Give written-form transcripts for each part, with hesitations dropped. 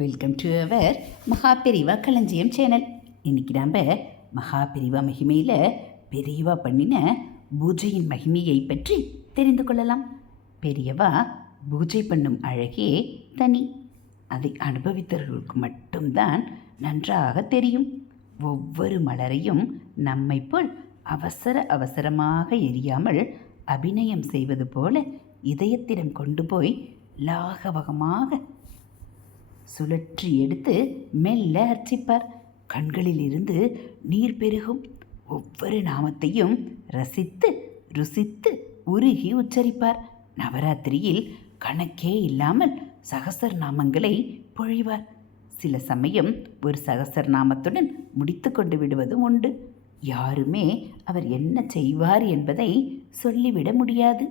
Welcome to our Maha Periyava களஞ்சியம் channel. இன்றைக்கி நம்ம மகாபெரிவா மகிமையில் பெரியவா பண்ணின பூஜையின் மகிமையை பற்றி தெரிந்து கொள்ளலாம். பெரியவா பூஜை பண்ணும் அழகே தனி. அதை அனுபவித்தவர்களுக்கு மட்டும்தான் நன்றாக தெரியும். ஒவ்வொரு மலரையும் நம்மை போல் அவசரமாக எரியாமல் அபிநயம் செய்வது போல இதயத்திடம் கொண்டு போய் லாகவகமாக சுழற்றி எடுத்து மெல்ல அர்ச்சிப்பார். கண்களிலிருந்து நீர் பெருகும். ஒவ்வொரு நாமத்தையும் ரசித்து ருசித்து உருகி உச்சரிப்பார். நவராத்திரியில் கணக்கே இல்லாமல் சகசர் நாமங்களை பொழிவார். சில சமயம் ஒரு சகசர் நாமத்துடன் முடித்து கொண்டு விடுவதும் உண்டு. யாருமே அவர் என்ன செய்வார் என்பதை சொல்லிவிட முடியாது.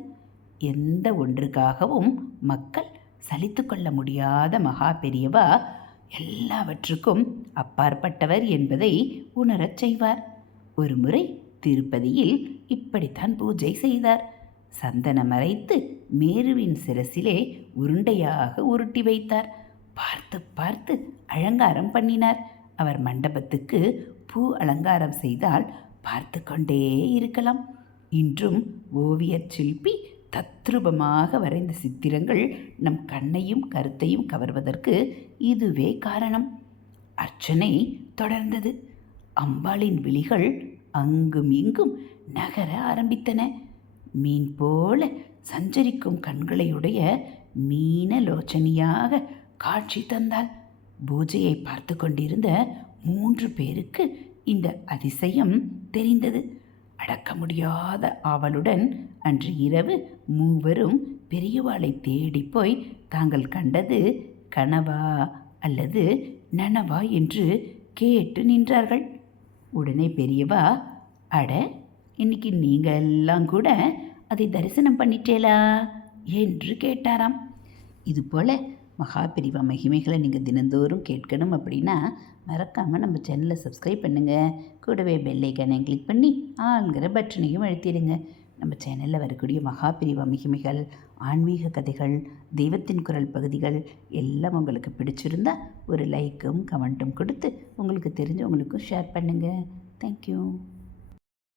எந்த ஒன்றுக்காகவும் மக்கள் சலித்து கொள்ள முடியாத மகா பெரியவா எல்லாவற்றுக்கும் அப்பாற்பட்டவர் என்பதை உணரச் செய்வார். ஒரு முறை திருப்பதியில் இப்படித்தான் பூஜை செய்தார். சந்தனம் மறைத்து மேருவின் சிரசிலே உருண்டையாக உருட்டி வைத்தார். பார்த்து பார்த்து அலங்காரம் பண்ணினார். அவர் மண்டபத்துக்கு பூ அலங்காரம் செய்தால் பார்த்து கொண்டே இருக்கலாம். இன்றும் ஓவியர் சிற்பி தத்ரூபமாக வரைந்த சித்திரங்கள் நம் கண்ணையும் கருத்தையும் கவர்வதற்கு இதுவே காரணம். அர்ச்சனை தொடர்ந்தது. அம்பாளின் விழிகள் அங்கும் இங்கும் நகர ஆரம்பித்தன. மீன் போல சஞ்சரிக்கும் கண்களையுடைய மீனலோச்சனியாக காட்சி தந்தாள். பூஜையை பார்த்து கொண்டிருந்த 3 பேருக்கு இந்த அதிசயம் தெரிந்தது. அடக்க முடியாத ஆவலுடன் அன்று இரவு மூவரும் பெரியவாளை தேடி போய் தாங்கள் கண்டது கனவா அல்லது நனவா என்று கேட்டு நின்றார்கள். உடனே பெரியவா, அட, இன்னைக்கு நீங்கள் எல்லாம் கூட அதை தரிசனம் பண்ணிட்டேலா என்று கேட்டாராம். இதுபோல் மகாபெரிவா மகிமைகளை நீங்கள் தினந்தோறும் கேட்கணும் அப்படின்னா மறக்காமல் நம்ம சேனலை சப்ஸ்கிரைப் பண்ணுங்கள். கூடவே பெல் ஐக்கானை கிளிக் பண்ணி ஆளுங்கிற பட்டனையும் அழுத்திடுங்க. நம்ம சேனலில் வரக்கூடிய மகாபெரிவா மகிமைகள், ஆன்மீக கதைகள், தெய்வத்தின் குரல் பகுதிகள் எல்லாம் உங்களுக்கு பிடிச்சிருந்தா ஒரு லைக்கும் கமெண்ட்டும் கொடுத்து உங்களுக்கு தெரிஞ்சவங்களுக்கும் ஷேர் பண்ணுங்கள். தேங்க்யூ.